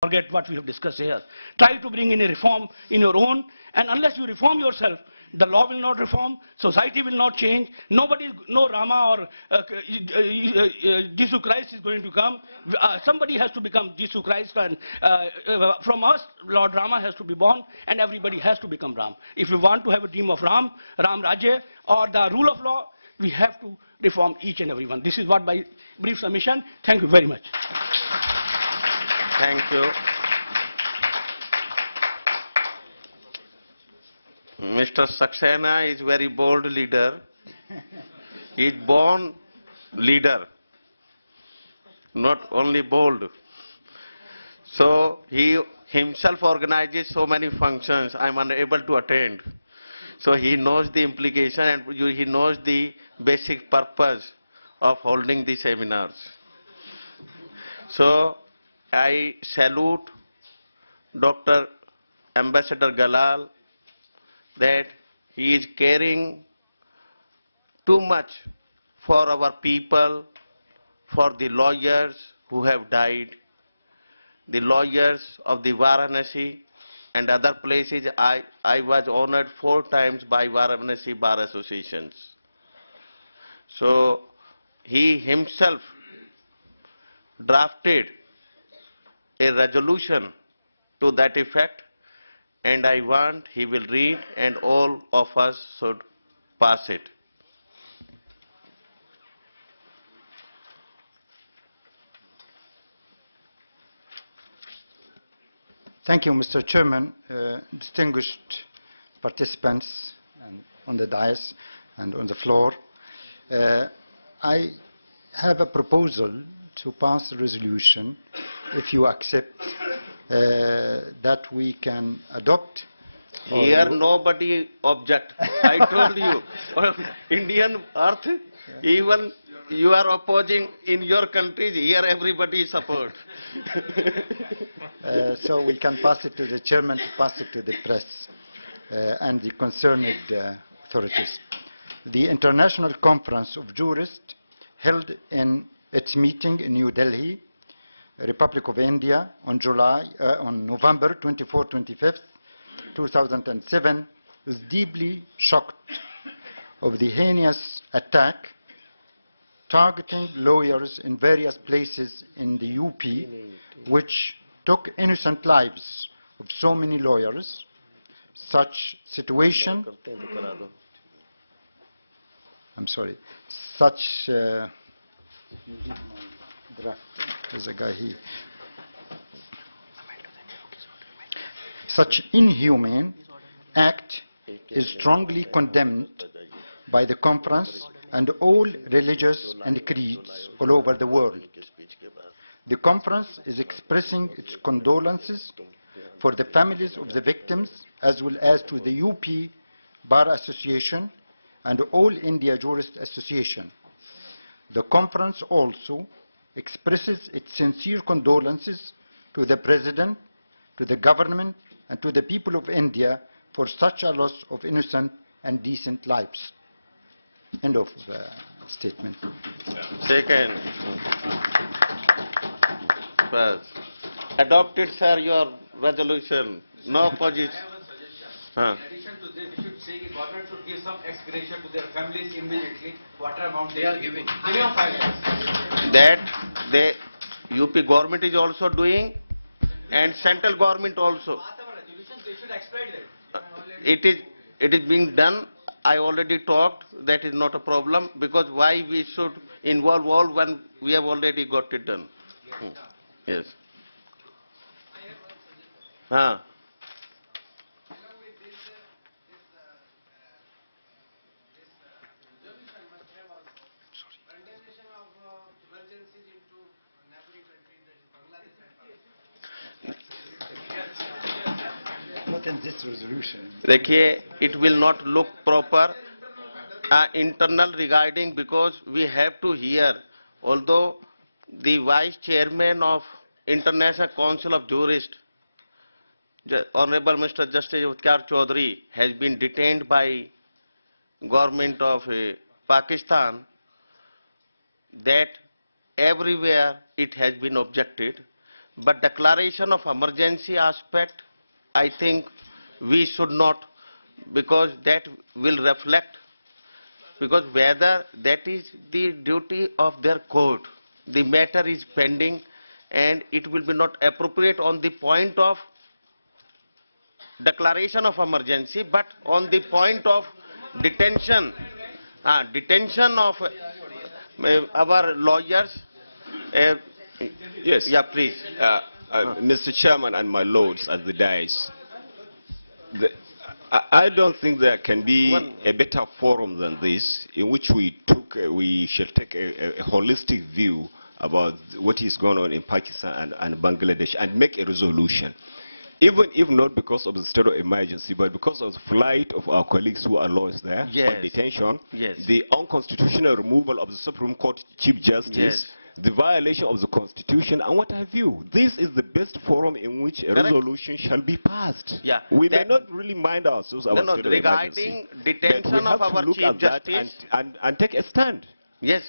forget what we have discussed here. Try to bring in a reform in your own, and unless you reform yourself, the law will not reform, society will not change, no Rama or Jesus Christ is going to come. Somebody has to become Jesus Christ, and from us, Lord Rama has to be born, and everybody has to become Ram. If we want to have a dream of Ram Rajya, or the rule of law, we have to reform each and every one. This is what my brief submission. Thank you very much. Thank you. Mr. Saxena is very bold leader. He is born leader, not only bold. So he himself organizes so many functions I am unable to attend. So he knows the implication and he knows the basic purpose of holding the seminars. So I salute Dr. Ambassador Galal that he is caring too much for our people, for the lawyers who have died, the lawyers of the Varanasi and other places. I was honored 4 times by Varanasi Bar Associations. So he himself drafted a resolution to that effect, and I want he will read and all of us should pass it. Thank you, Mr. Chairman, distinguished participants and on the dais and on the floor. I have a proposal to pass a resolution, if you accept, that we can adopt. Here nobody object. I told you, Indian earth, even you are opposing in your countries, here everybody support. So we can pass it to the chairman to pass it to the press and the concerned authorities. The International Conference of Jurists held in its meeting in New Delhi, Republic of India, on November 24-25, 2007, was deeply shocked of the heinous attack targeting lawyers in various places in the UP, which took innocent lives of so many lawyers. Such situation, such inhumane act is strongly condemned by the conference and all religious and creeds all over the world. The conference is expressing its condolences for the families of the victims, as well as to the UP Bar Association and All India Jurist Association. The conference also expresses its sincere condolences to the President, to the government, and to the people of India for such a loss of innocent and decent lives. End of statement. Second. First. Adopted, sir, your resolution. No opposition. In addition to this, we should say the government should give some explanation to their families immediately what amount they are giving. Minimum 5 lakhs. That the UP government is also doing, and central government also. They should exploit that. It is being done. I already talked. That is not a problem, because why we should involve all when we have already got it done. Yes. Not in this resolution. It will not look proper internal regarding, because we have to hear, although the Vice Chairman of International Council of Jurists, Honorable Mr. Justice Utkar Chaudhary, has been detained by government of Pakistan, that everywhere it has been objected. But declaration of emergency aspect, I think we should not, because that will reflect, because whether that is the duty of their court, the matter is pending and it will be not appropriate on the point of declaration of emergency, but on the point of detention, detention of our lawyers. Yes. Yeah, please. Mr. Chairman and my lords at the dais, I don't think there can be a better forum than this in which we shall take a holistic view about what is going on in Pakistan and Bangladesh and make a resolution. Even if not because of the state of emergency, but because of the flight of our colleagues who are lost there, on detention, the unconstitutional removal of the Supreme Court Chief Justice, the violation of the Constitution, and what have you. This is the best forum in which a resolution shall be passed. Yeah, we may not really mind ourselves about state of regarding emergency, detention of our Chief Justice and take a stand. Yes.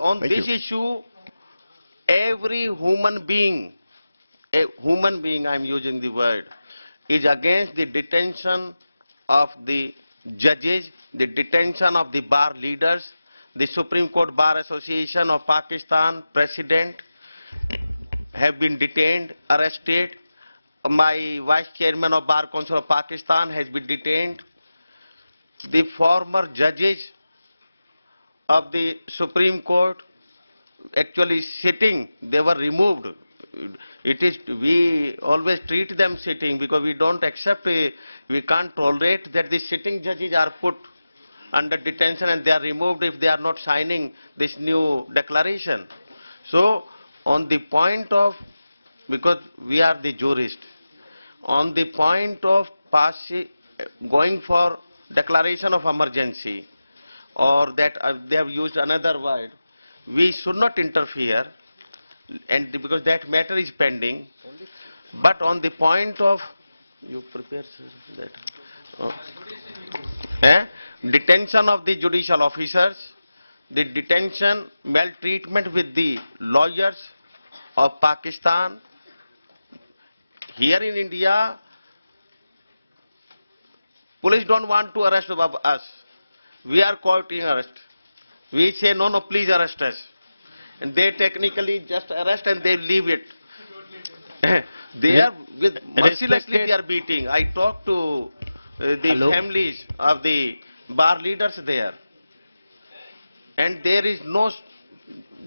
On this issue, every human being, I am using the word, is against the detention of the judges, the detention of the bar leaders, the Supreme Court Bar Association of Pakistan president have been detained, arrested. My vice chairman of Bar Council of Pakistan has been detained. The former judges of the Supreme Court actually sitting, they were removed. We always treat them sitting because we don't accept, we can't tolerate that the sitting judges are put under detention and they are removed if they are not signing this new declaration. So, on the point of, because we are the jurists, on the point of going for declaration of emergency, or that they have used another word, we should not interfere, and because that matter is pending. But on the point of, you prepare that, detention of the judicial officers, the detention, maltreatment with the lawyers of Pakistan. Here in India, police don't want to arrest us. We are caught in arrest. We say, no, no, please arrest us. And they technically just arrest and they leave it. They are, mercilessly they are beating. I talked to the families of the bar leaders there. And there is no,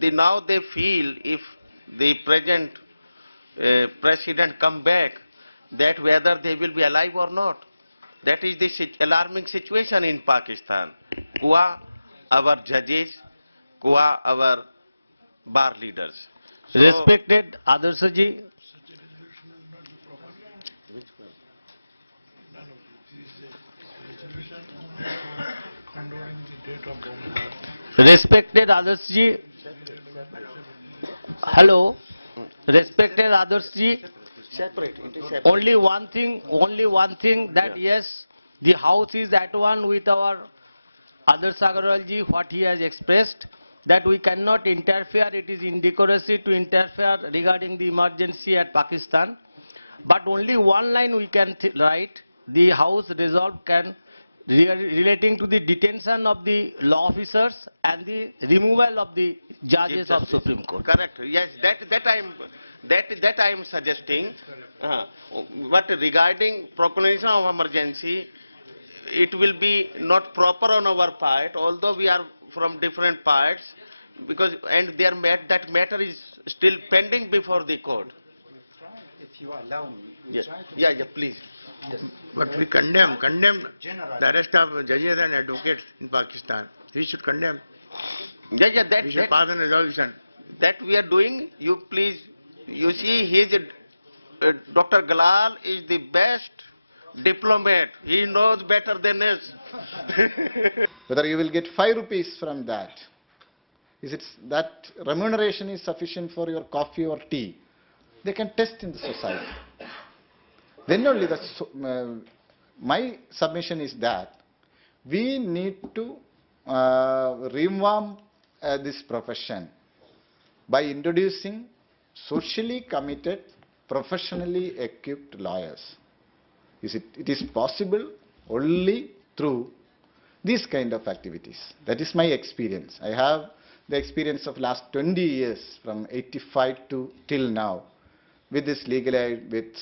now they feel if the present president come back, that whether they will be alive or not. That is the alarming situation in Pakistan. Qua our judges, qua our bar leaders. So, respected Adarsh ji, respected Adarsh ji, hello, respected Adarsh ji, only one thing that yes, the house is at one with our Adarsh Agarwal ji, what he has expressed, that we cannot interfere, it is indecorous to interfere regarding the emergency at Pakistan. But only one line we can write, the House resolve can relating to the detention of the law officers and the removal of the judges of Supreme Court. Correct. Yes, that I am suggesting. But regarding proclamation of emergency, it will be not proper on our part, although we are from different parts, because that matter is still pending before the court. If you allow me, yeah, please. Yes. But we condemn the arrest of judges and advocates in Pakistan. We should condemn. We should pass a resolution. That we are doing. You please, you see, Dr. Galal is the best diplomat. He knows better than us. Whether you will get 5 rupees from that, is it that remuneration is sufficient for your coffee or tea? They can test in the society. Then only my submission is that we need to revamp this profession by introducing socially committed, professionally equipped lawyers. It is possible only through these kind of activities. That is my experience. I have the experience of last 20 years from 85 to till now with this legal aid, with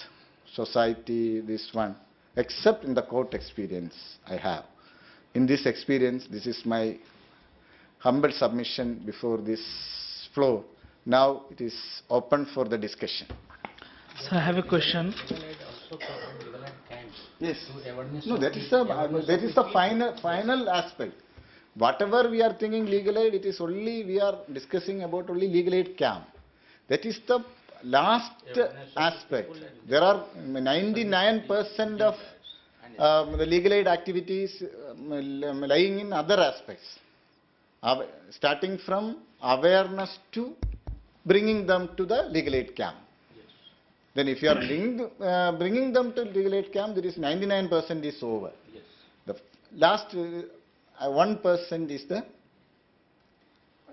society, this one, except in the court experience I have. In this experience, this is my humble submission before this floor. Now it is open for the discussion. So I have a question. Yes. No, that is the final aspect. Whatever we are thinking legal aid, it is only we are discussing about only legal aid camp. That is the last aspect. There are 99% of the legal aid activities lying in other aspects, starting from awareness to bringing them to the legal aid camp. Then if you are bringing them to legal aid camp, there is 99% is over. Yes. The last 1% is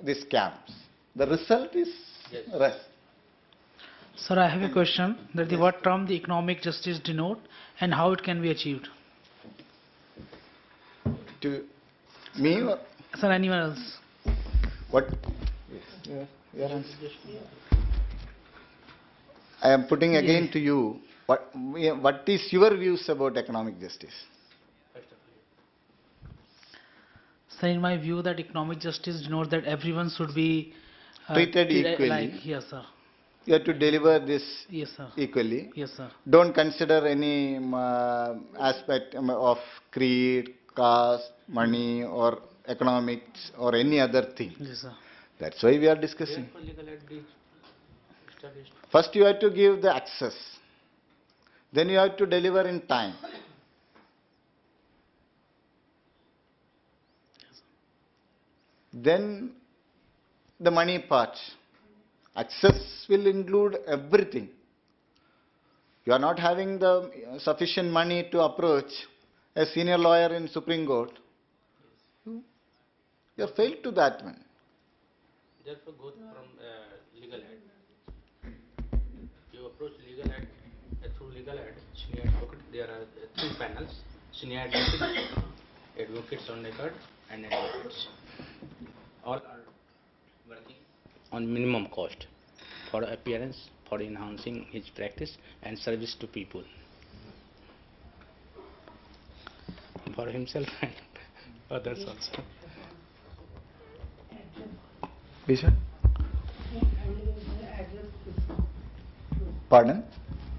these camps. The result is rest. Sir, I have a question. That the what term the economic justice denote and how it can be achieved? To me or Sir, anyone else? what? Yes. Your answer. I am putting again to you, what is your views about economic justice? Sir, in my view, that economic justice denotes that everyone should be Treated equally. Like, yes, sir. You have to deliver this Yes, sir. equally. Yes, sir. Don't consider any aspect of creed, caste, money or economics or any other thing. Yes, sir. That's why we are discussing. First you have to give the access. Then you have to deliver in time. Then the money part. Access will include everything. You are not having the sufficient money to approach a senior lawyer in Supreme Court. You have failed to that one. Therefore, go from legal aid. You approach legal aid through legal aid. Senior advocate. There are three panels: senior advocate, advocates on record, and advocates. All are working on minimum cost for appearance, for enhancing his practice and service to people, for himself and others also. Bishop? Pardon?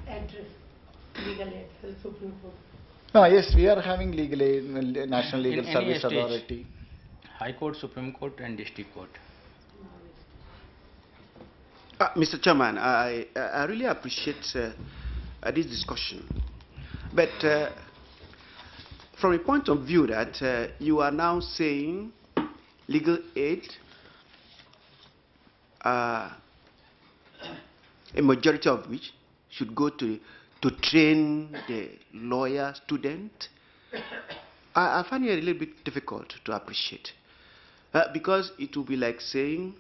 Address, legal aid, Supreme Court. No, yes, we are having legal aid, National Legal In any Service stage. Authority. High Court, Supreme Court and District Court. Mr. Chairman, I really appreciate this discussion. But from a point of view that you are now saying legal aid, a majority of which should go to train the lawyer student, I find it a little bit difficult to appreciate. Because it will be like saying,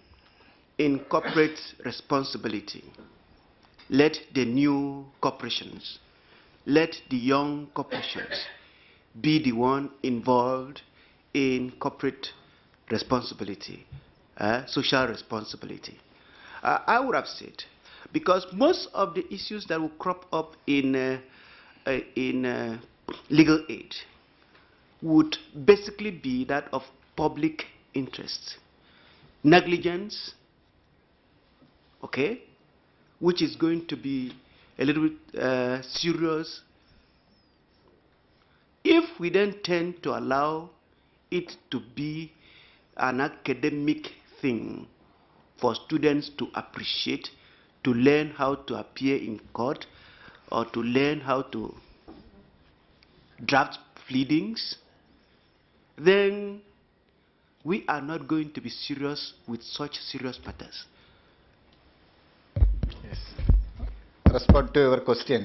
in corporate responsibility, let the new corporations, let the young corporations be the one involved in corporate responsibility, social responsibility. I would have said, because most of the issues that will crop up in legal aid would basically be that of public interest, negligence, okay, which is going to be a little bit serious if we then tend to allow it to be an academic thing for students to appreciate, to learn how to appear in court, or to learn how to draft pleadings, then we are not going to be serious with such serious matters. Yes. Respond to your question.